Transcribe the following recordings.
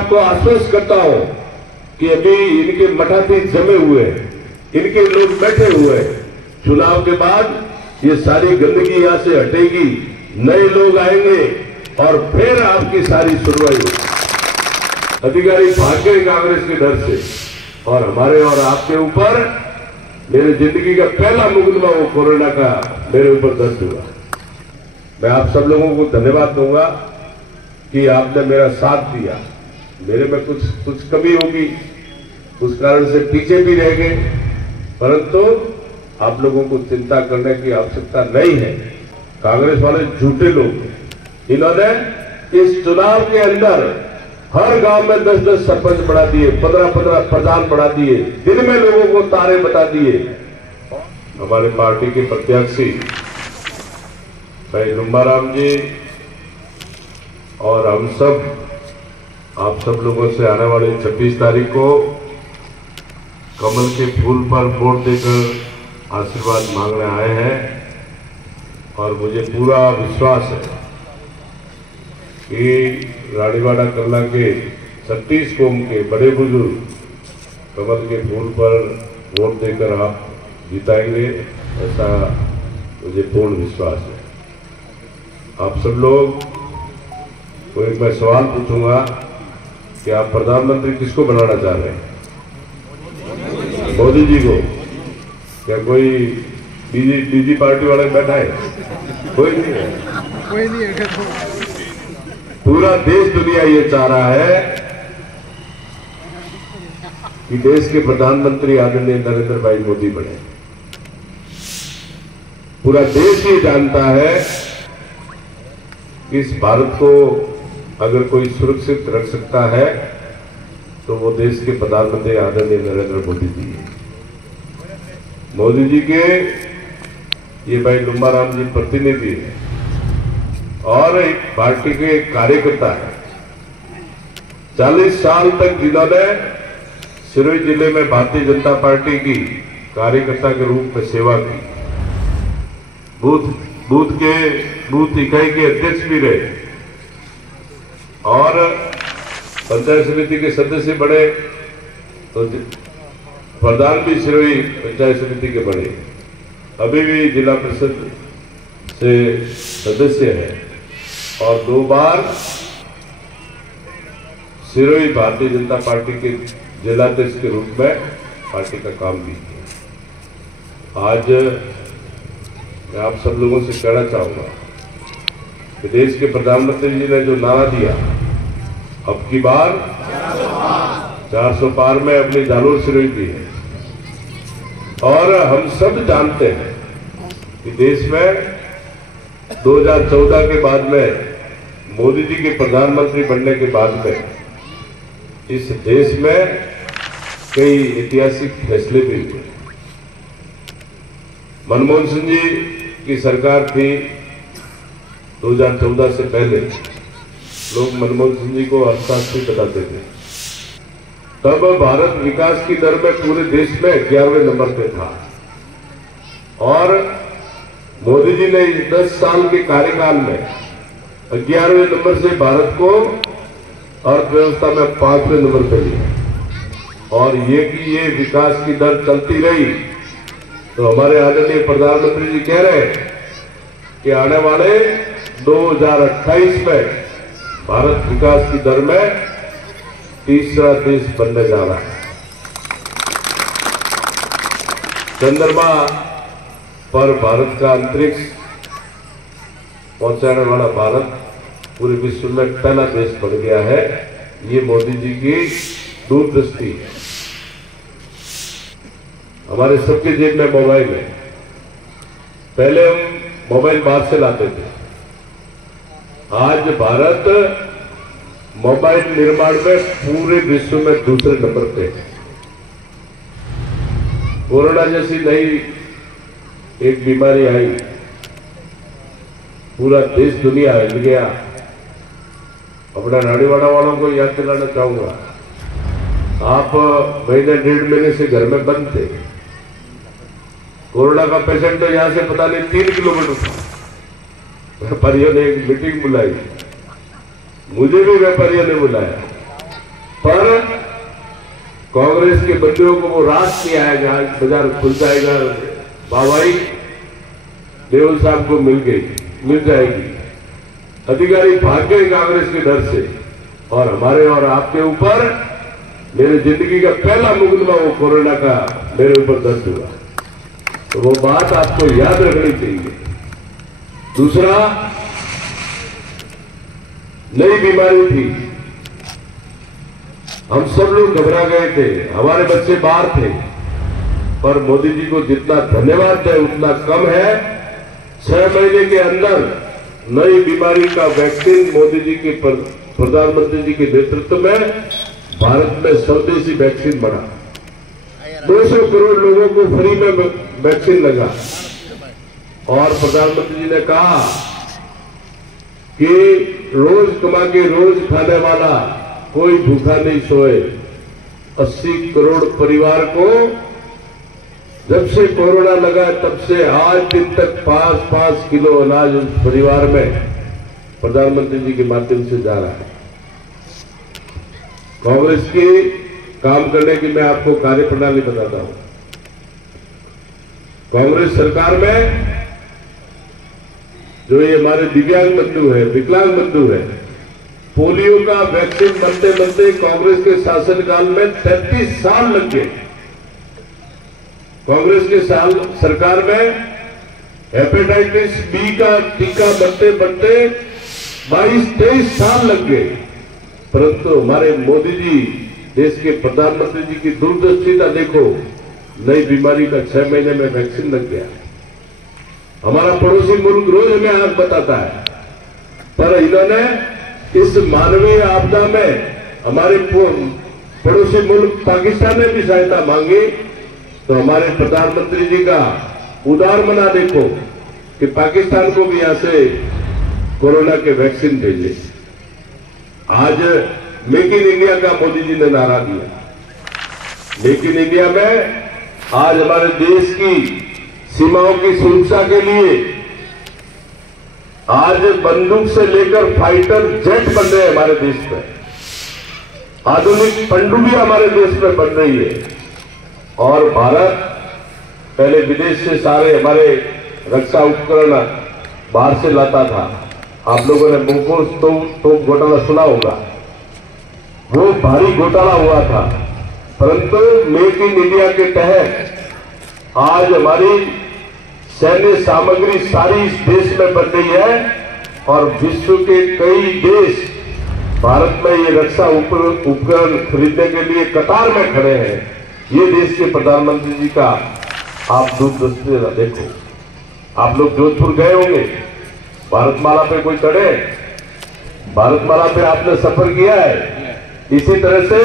आपको आश्वस्त करता हूं कि अभी इनके मठाधीश जमे हुए हैं, इनके लोग बैठे हुए हैं। चुनाव के बाद ये सारी गंदगी यहां से हटेगी, नए लोग आएंगे और फिर आपकी सारी सुनवाई होगी। अधिकारी भाग गए कांग्रेस के डर से, और हमारे और आपके ऊपर मेरी जिंदगी का पहला मुकदमा वो कोरोना का मेरे ऊपर दर्ज हुआ। मैं आप सब लोगों को धन्यवाद दूंगा कि आपने मेरा साथ दिया। मेरे में कुछ कमी होगी, उस कारण से पीछे भी रह गए, परंतु आप लोगों को चिंता करने की आवश्यकता नहीं है। कांग्रेस वाले झूठे लोग हैं। इन्होंने इस चुनाव के अंदर हर गांव में 10-10 सरपंच बढ़ा दिए, 15-15 प्रधान बढ़ा दिए, दिन में लोगों को तारे बता दिए। हमारे पार्टी के प्रत्याशी भाई लुम्बाराम जी और हम सब, आप सब लोगों से आने वाले 26 तारीख को कमल के फूल पर वोट देकर आशीर्वाद मांगने आए हैं, और मुझे पूरा विश्वास है कि रानीवाड़ा कल्ला के 36 कौम के बड़े बुजुर्ग कमल के फूल पर वोट देकर आप जिताएंगे, ऐसा मुझे पूर्ण विश्वास है। आप सब लोग को एक मैं सवाल पूछूंगा कि आप प्रधानमंत्री किसको बनाना चाह रहे हैं? मोदी जी को? क्या कोई बीजी पार्टी वाले बैठा है? कोई नहीं है, कोई नहीं है। पूरा देश दुनिया ये चाह रहा है कि देश के प्रधानमंत्री आदरणीय नरेंद्र भाई मोदी बने। पूरा देश ये जानता है कि इस भारत को अगर कोई सुरक्षित रख सकता है तो वो देश के प्रधानमंत्री आदरणीय नरेंद्र मोदी जी हैं। मोदी जी के ये भाई लुम्बाराम जी प्रतिनिधि हैं और एक पार्टी के कार्यकर्ता है। 40 साल तक जिन्होंने सिरोही जिले में भारतीय जनता पार्टी की कार्यकर्ता के रूप में सेवा की, बूथ इकाई के अध्यक्ष भी रहे और पंचायत समिति के सदस्य बने, तो प्रधान भी सिरोही पंचायत समिति के बने, अभी भी जिला परिषद से सदस्य है और 2 बार सिरोही भारतीय जनता पार्टी के जिलाध्यक्ष के रूप में पार्टी का काम भी किया। आज मैं आप सब लोगों से कहना चाहूंगा कि देश के प्रधानमंत्री जी ने जो नारा दिया, अब की बार 400 पार में अपनी जालोर सिरोही दी है, और हम सब जानते हैं कि देश में 2014 के बाद में मोदी जी के प्रधानमंत्री बनने के बाद में इस देश में कई ऐतिहासिक फैसले भी हुए। मनमोहन सिंह जी की सरकार थी 2014 से पहले, लोग मनमोहन सिंह जी को अर्थशास्त्री बताते थे। तब भारत विकास की दर में पूरे देश में 11वें नंबर पे था, और मोदी जी ने इस 10 साल के कार्यकाल में 11वें नंबर से भारत को अर्थव्यवस्था में 5वें नंबर पे लिया। और ये विकास की दर चलती रही तो हमारे आदरणीय प्रधानमंत्री जी कह रहे हैं कि आने वाले 2028 में भारत विकास की दर में तीसरा देश बनने जा रहा है। चंद्रमा पर भारत का अंतरिक्ष पहुंचाने वाला भारत पूरे विश्व में पहला देश बन गया है। ये मोदी जी की दूरदृष्टि है। हमारे सबके जेब में मोबाइल है। पहले हम मोबाइल बाहर से लाते थे, आज भारत मोबाइल निर्माण में पूरे विश्व में दूसरे नंबर पे है। कोरोना जैसी नई एक बीमारी आई, पूरा देश दुनिया हिल गया। अपना रानीवाड़ा वालों को याद दिलाना चाहूंगा, आप महीने 1.5 महीने से घर में बंद थे। कोरोना का पेशेंट तो यहां से पता नहीं 3 किलोमीटर था। व्यापारियों ने एक मीटिंग बुलाई, मुझे भी व्यापारियों ने बुलाया पर कांग्रेस के बंदियों को वो रात नहीं आएगा, बाजार खुल जाएगा, बाबाई देवल साहब को मिल जाएगी। अधिकारी भाग गए कांग्रेस के डर से, और हमारे और आपके ऊपर मेरी जिंदगी का पहला मुकदमा वो कोरोना का मेरे ऊपर दर्ज हुआ। तो वो बात आपको याद रखनी चाहिए। दूसरा, नई बीमारी थी, हम सब लोग घबरा गए थे, हमारे बच्चे बाहर थे, पर मोदी जी को जितना धन्यवाद है उतना कम है। 6 महीने के अंदर नई बीमारी का वैक्सीन मोदी जी के प्रधानमंत्री जी के नेतृत्व में भारत में स्वदेशी वैक्सीन बना। 200 करोड़ लोगों को फ्री में वैक्सीन लगा, और प्रधानमंत्री जी ने कहा कि रोज कमा के रोज खाने वाला कोई भूखा नहीं सोए। 80 करोड़ परिवार को जब से कोरोना लगा तब से आज दिन तक 5-5 किलो अनाज उस परिवार में प्रधानमंत्री जी के माध्यम से जा रहा है। कांग्रेस की काम करने की मैं आपको कार्यप्रणाली बताता हूं। कांग्रेस सरकार में जो ये हमारे दिव्यांग बंधु है, विकलांग बंधु है, पोलियो का वैक्सीन बनते बनते कांग्रेस के शासनकाल में 33 साल लग गए। कांग्रेस के सरकार में हेपेटाइटिस बी का टीका बनते बनते 22-23 साल लग गए, परंतु हमारे मोदी जी देश के प्रधानमंत्री जी की दूरदर्शिता देखो, नई बीमारी का 6 महीने में वैक्सीन लग गया। हमारा पड़ोसी मुल्क रोज हमें आंख बताता है, पर इन्होंने इस मानवीय आपदा में हमारे पड़ोसी मुल्क पाकिस्तान ने भी सहायता मांगी, तो हमारे प्रधानमंत्री जी का उदार मना देखो कि पाकिस्तान को भी यहां से कोरोना के वैक्सीन भेजे। आज मेक इन इंडिया का मोदी जी ने नारा दिया। मेक इन इंडिया में आज हमारे देश की सीमाओं की सुरक्षा के लिए आज बंदूक से लेकर फाइटर जेट बन रहे हैं हमारे देश में। आधुनिक पनडुब्बी हमारे देश में बन रही है, और भारत पहले विदेश से सारे हमारे रक्षा उपकरण बाहर से लाता था। आप लोगों ने बोफोर्स तोप घोटाला सुना होगा, वो भारी घोटाला हुआ था, परंतु मेक इन इंडिया के तहत आज हमारी सैन्य सामग्री सारी इस देश में बन रही है, और विश्व के कई देश भारत में ये रक्षा उपकरण खरीदने के लिए कतार में खड़े हैं। ये देश के प्रधानमंत्री जी का आप दूरदृष्टि देखो। आप लोग जोधपुर गए होंगे, भारतमाला पे कोई चढ़े, भारतमाला पे आपने सफर किया है। इसी तरह से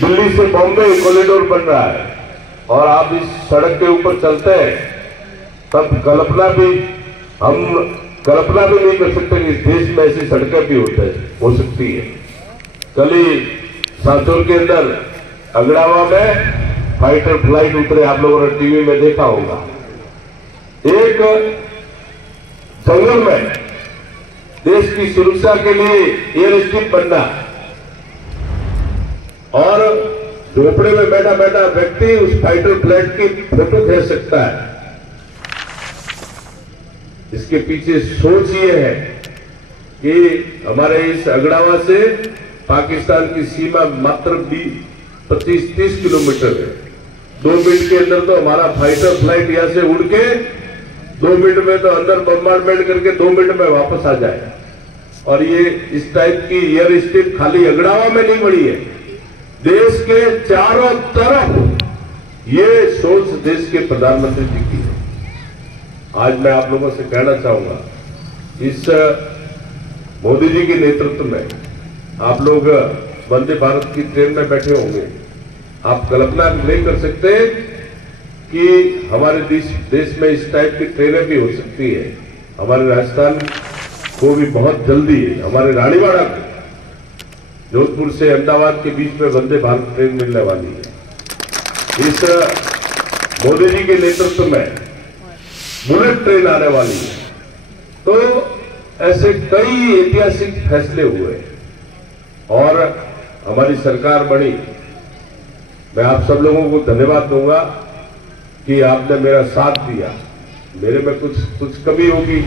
दिल्ली से बॉम्बे कॉरिडोर बन रहा है, और आप इस सड़क के ऊपर चलते हैं, तब हम कल्पना भी नहीं कर सकते कि इस देश में ऐसी सड़कें भी हो सकती है। कल ही सांचौर के अंदर अगड़ावा में फाइटर फ्लाइट उतरे, आप लोगों ने टीवी में देखा होगा। एक जंगल में देश की सुरक्षा के लिए एयर स्ट्रिप बनना, और झोपड़े में बैठा बैठा व्यक्ति उस फाइटर फ्लाइट की फोटो खींच सकता है। इसके पीछे सोच ये है कि हमारे इस अगड़ावा से पाकिस्तान की सीमा मात्र 25-30 किलोमीटर है। 2 मिनट के अंदर तो हमारा फाइटर फ्लाइट यहां से उड़ के 2 मिनट में तो अंदर बम्बार्डमेंट करके 2 मिनट में वापस आ जाए। और ये इस टाइप की एयर स्ट्रिप खाली अगड़ावा में नहीं बनी है, देश के चारों तरफ ये सोच देश के प्रधानमंत्री जी की है। आज मैं आप लोगों से कहना चाहूंगा, इस मोदी जी के नेतृत्व में आप लोग वंदे भारत की ट्रेन में बैठे होंगे। आप कल्पना नहीं कर सकते कि हमारे देश में इस टाइप की ट्रेनें भी हो सकती है। हमारे राजस्थान को भी बहुत जल्दी, हमारे रानीवाड़ा को, जोधपुर से अहमदाबाद के बीच में वंदे भारत ट्रेन मिलने वाली है। इस मोदी जी के नेतृत्व में बुलेट ट्रेन आने वाली है। तो ऐसे कई ऐतिहासिक फैसले हुए। और हमारी सरकार बनी। मैं आप सब लोगों को धन्यवाद दूंगा कि आपने मेरा साथ दिया। मेरे में कुछ कमी होगी,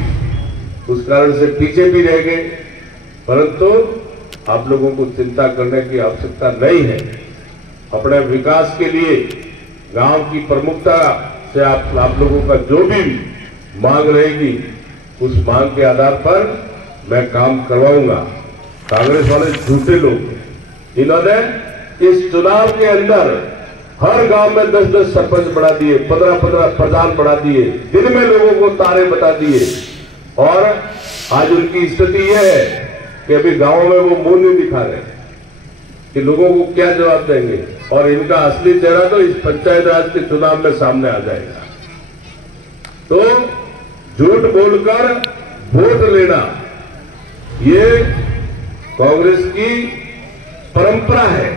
उस कारण से पीछे भी रह गए, परंतु आप लोगों को चिंता करने की आवश्यकता नहीं है। अपने विकास के लिए गांव की प्रमुखता से आप लोगों का जो भी मांग रहेगी, उस मांग के आधार पर मैं काम करवाऊंगा। कांग्रेस वाले झूठे लोग, इन्होंने इस चुनाव के अंदर हर गांव में 10-10 सरपंच बढ़ा दिए, 15-15 प्रधान बढ़ा दिए, दिन में लोगों को तारे बता दिए, और आज उनकी स्थिति यह है कि अभी गांव में वो मुंह नहीं दिखा रहे कि लोगों को क्या जवाब देंगे। और इनका असली चेहरा तो इस पंचायत राज के चुनाव में सामने आ जाएगा। तो झूठ बोलकर वोट लेना ये कांग्रेस की परंपरा है,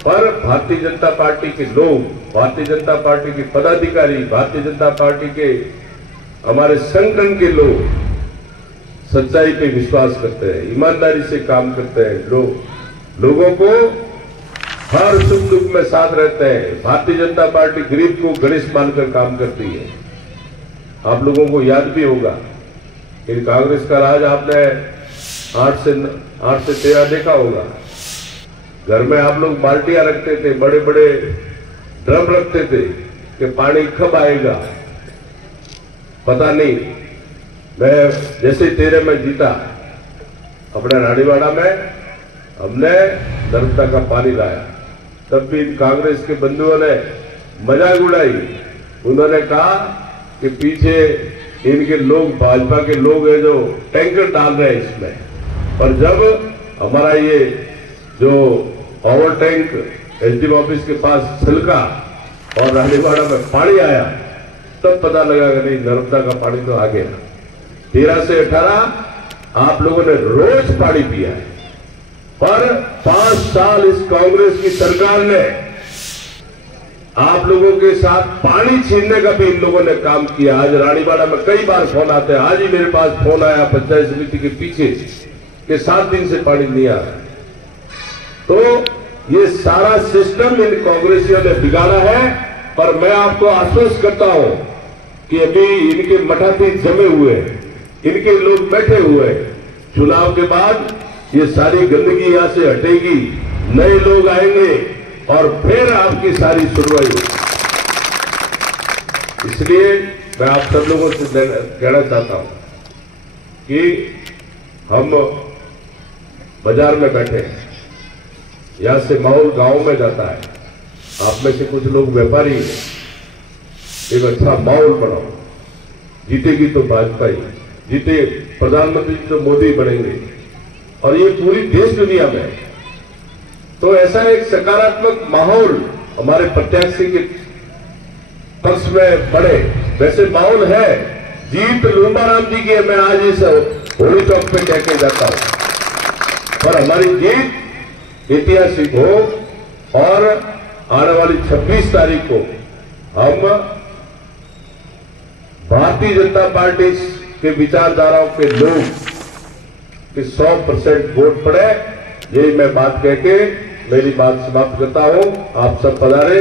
पर भारतीय जनता पार्टी के लोग, भारतीय जनता पार्टी के पदाधिकारी, भारतीय जनता पार्टी के हमारे संगठन के लोग सच्चाई पे विश्वास करते हैं, ईमानदारी से काम करते हैं, लोगों को हर सुख दुख में साथ रहते हैं। भारतीय जनता पार्टी गरीब को गणेश मानकर काम करती है। आप लोगों को याद भी होगा कि कांग्रेस का राज आपने 8 से 13 देखा होगा। घर में आप लोग बाल्टियां रखते थे, बड़े बड़े ड्रम रखते थे कि पानी कब आएगा पता नहीं। मैं जैसे 13 में जीता, अपने रानीवाड़ा में हमने नर्मदा का पानी लाया, तब भी कांग्रेस के बंधुओं ने मजाक उड़ाई। उन्होंने कहा कि पीछे इनके लोग, भाजपा के लोग हैं जो टैंकर डाल रहे हैं इसमें। पर जब हमारा ये जो पावर टैंक एसडीएम ऑफिस के पास छिलका और रानीवाड़ा में पानी आया, तब पता लगा कि नहीं, नर्मदा का पानी तो आ गया। 13 से 18 आप लोगों ने रोज पानी पिया है, पर 5 साल इस कांग्रेस की सरकार ने आप लोगों के साथ पानी छीनने का भी इन लोगों ने काम किया। आज रानीवाड़ा में कई बार फोन आते हैं, आज ही मेरे पास फोन आया पंचायत समिति के पीछे कि 7 दिन से पानी नहीं आ रहा। तो ये सारा सिस्टम इन कांग्रेसियों ने बिगाड़ा है। पर मैं आपको आश्वस्त करता हूं कि अभी इनके मठाधीश जमे हुए हैं, इनके लोग बैठे हुए हैं। चुनाव के बाद ये सारी गंदगी यहां से हटेगी, नए लोग आएंगे और फिर आपकी सारी सुनवाई होगी। इसलिए मैं आप सब लोगों से कहना चाहता हूं कि हम बाजार में बैठे हैं, यहां से माहौल गांव में जाता है। आप में से कुछ लोग व्यापारी हैं, एक अच्छा माहौल बनाओ। जीतेगी तो भाजपा ही, जीते प्रधानमंत्री तो मोदी बनेंगे, और ये पूरी देश दुनिया में है। तो ऐसा एक सकारात्मक माहौल हमारे प्रत्याशी के पक्ष में बढ़े। वैसे माहौल है, जीत लूंबाराम जी की है, मैं आज इस होली चौक पे कह के जाता हूं। पर हमारी जीत ऐतिहासिक हो और आने वाली 26 तारीख को हम भारतीय जनता पार्टी के विचारधाराओं के लोग कि 100% वोट पड़े। यही मैं बात कह के मेरी बात समाप्त करता हूं। आप सब पधारे,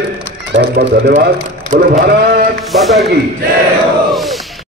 बहुत बहुत धन्यवाद। बोलो भारत माता की जय हो।